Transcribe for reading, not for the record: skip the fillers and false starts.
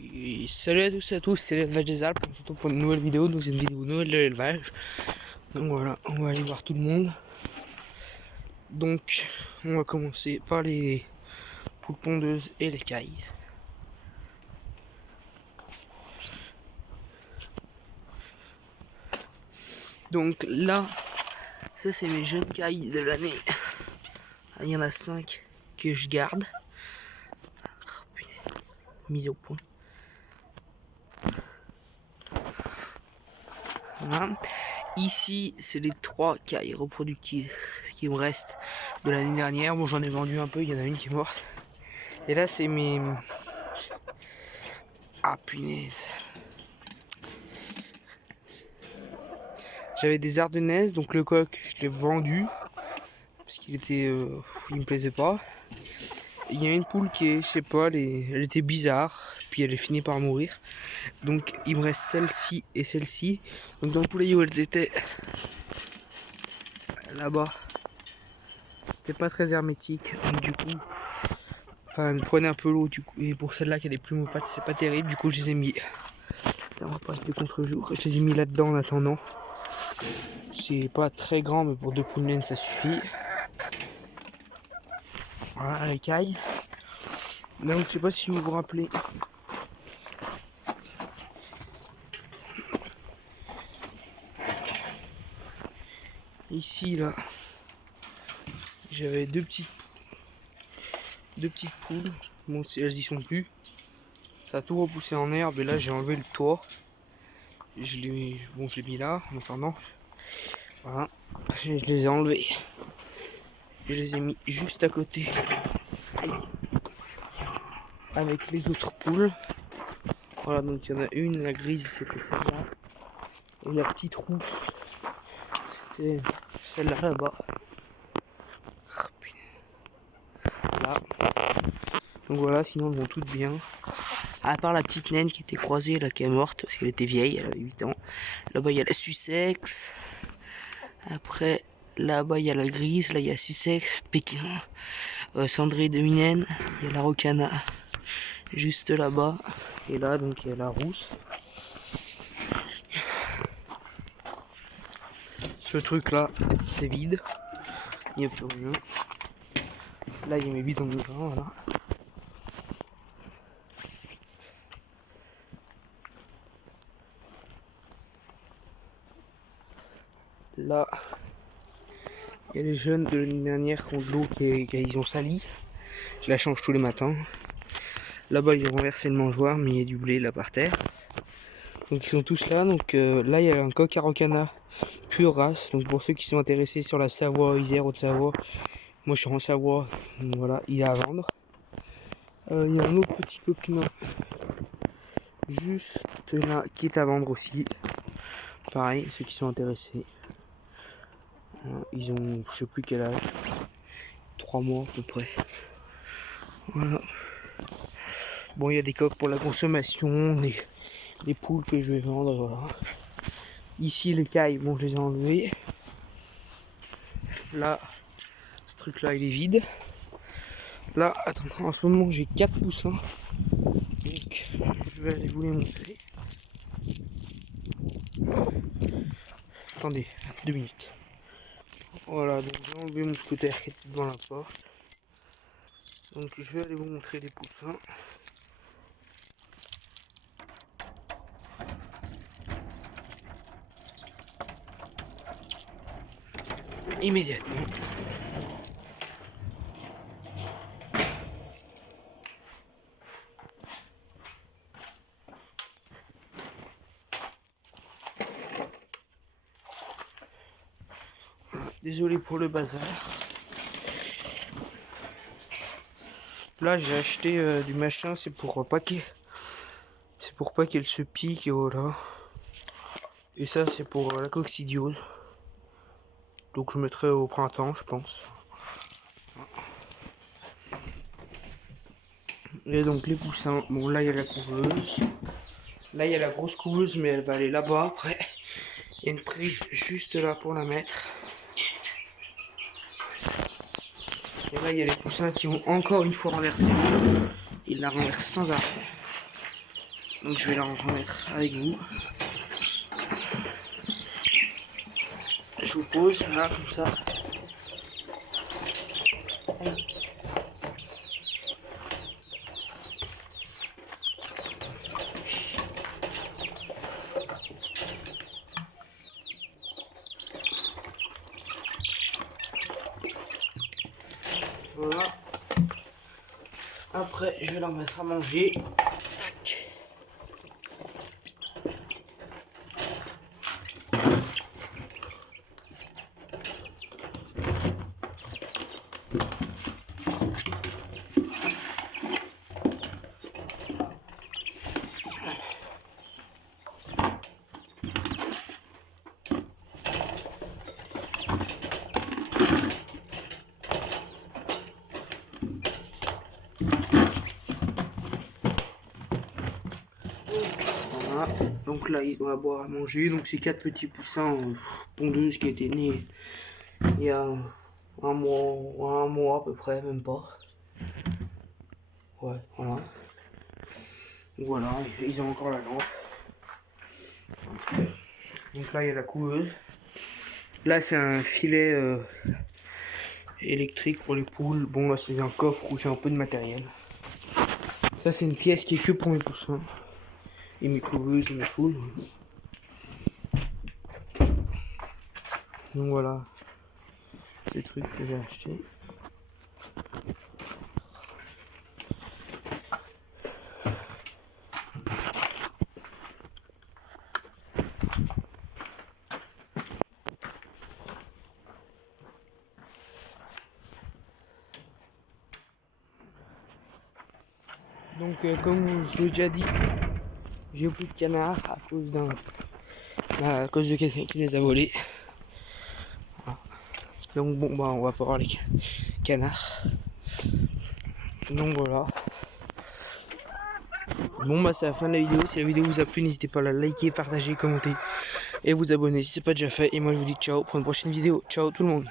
Et salut à tous et à tous, c'est l'élevage des Alpes, on se retrouve pour une nouvelle vidéo, donc c'est une vidéo nouvelle de l'élevage. Donc voilà, on va aller voir tout le monde. Donc on va commencer par les poules pondeuses et les cailles. Donc là, ça c'est mes jeunes cailles de l'année. Il y en a 5 que je garde. Oh, punaise, mise au point. Voilà. Ici, c'est les 3 cailles reproductives qui me restent de l'année dernière. Bon, j'en ai vendu un peu, il y en a une qui est morte. Et là, c'est mes... Ah, punaise. J'avais des ardennaises, donc le coq, je l'ai vendu. Parce qu'il était... il me plaisait pas. Il y a une poule qui est, je sais pas, elle était bizarre. Puis elle est finie par mourir. Donc il me reste celle-ci et celle-ci. Donc dans le poulailler où elles étaient, là-bas, c'était pas très hermétique. Donc du coup, enfin elles prenaient un peu l'eau du coup. Et pour celle-là qui a des plumes aux pattes, c'est pas terrible. Du coup je les ai mis. On va pas rester contre-jour. Je les ai mis là-dedans en attendant. C'est pas très grand, mais pour 2 poules naines ça suffit. Voilà les cailles. Donc je sais pas si vous vous rappelez. Ici là, j'avais deux petites poules. Bon, elles y sont plus. Ça a tout repoussé en herbe et là j'ai enlevé le toit. Je l'ai mis là en attendant. Voilà. Je les ai enlevés. Je les ai mis juste à côté. Avec les autres poules. Voilà, donc il y en a une, la grise c'était celle-là. Et la petite rousse, c'était celle-là là-bas. Là. Donc voilà, sinon elles vont toutes bien. À part la petite naine qui était croisée là, qui est morte parce qu'elle était vieille, elle avait 8 ans. Là-bas il y a la Sussex. Après là-bas il y a la grise, là il y a Sussex, Pékin, Cendrée de Minen, il y a la Rocana juste là-bas. Et là donc il y a la rousse. Ce truc là c'est vide, il n'y a plus rien. Là il y a mes bidons de vin, voilà. Là il y a les jeunes de l'année dernière qui ont de l'eau qu'ils ont sali. Je la change tous les matins. Là-bas ils ont renversé le mangeoire, mais il y a du blé là par terre. Donc ils sont tous là. Donc là il y a un coq araucana pure race. Donc pour ceux qui sont intéressés sur la Savoie, Isère, Haute-Savoie, moi je suis en Savoie. Donc voilà, il est à vendre. Il y a un autre petit coquin juste là qui est à vendre aussi. Pareil, ceux qui sont intéressés. Ils ont, je sais plus quel âge, 3 mois à peu près. Voilà. Bon, il y a des coqs pour la consommation, des poules que je vais vendre, voilà. Ici les cailles, bon je les ai enlevées. Là, ce truc là il est vide. Là, attends, en ce moment j'ai 4 poussins. Donc je vais aller vous les montrer. Attendez, 2 minutes. Voilà, donc j'ai enlevé mon scooter qui était devant la porte. Donc je vais aller vous montrer les poussins. Immédiatement. Désolé pour le bazar. Là j'ai acheté du machin, c'est pour pas qu'elle se pique et voilà. Et ça c'est pour la coccidiose. Donc je mettrai au printemps je pense. Et donc les poussins, bon là il y a la couveuse. Là il y a la grosse couveuse mais elle va aller là-bas après. Il y a une prise juste là pour la mettre. Et là il y a les poussins qui ont encore une fois renversé. Ils la renversent sans arrêt. Donc je vais la remettre avec vous. Je vous pose là comme ça. Voilà. Après, je vais leur mettre à manger. Tac. Voilà. Donc là, il doit boire à manger. Donc c'est 4 petits poussins pondeuses qui étaient nés il y a un mois à peu près, même pas. Ouais, voilà. Donc voilà, ils ont encore la lampe. Donc là, il y a la couveuse. Là, c'est un filet électrique pour les poules. Bon, là, c'est un coffre où j'ai un peu de matériel. Ça, c'est une pièce qui est que pour mes poussins. Et mes couveuses et mes poules. Donc voilà, les trucs que j'ai achetés. Donc comme je l'ai déjà dit, j'ai plus de canards à cause de quelqu'un qui les a volés. Voilà. Donc bon bah on va pas voir les canards. Donc voilà. Bon bah c'est la fin de la vidéo. Si la vidéo vous a plu, n'hésitez pas à la liker, partager, commenter et vous abonner si c'est pas déjà fait. Et moi je vous dis ciao pour une prochaine vidéo. Ciao tout le monde.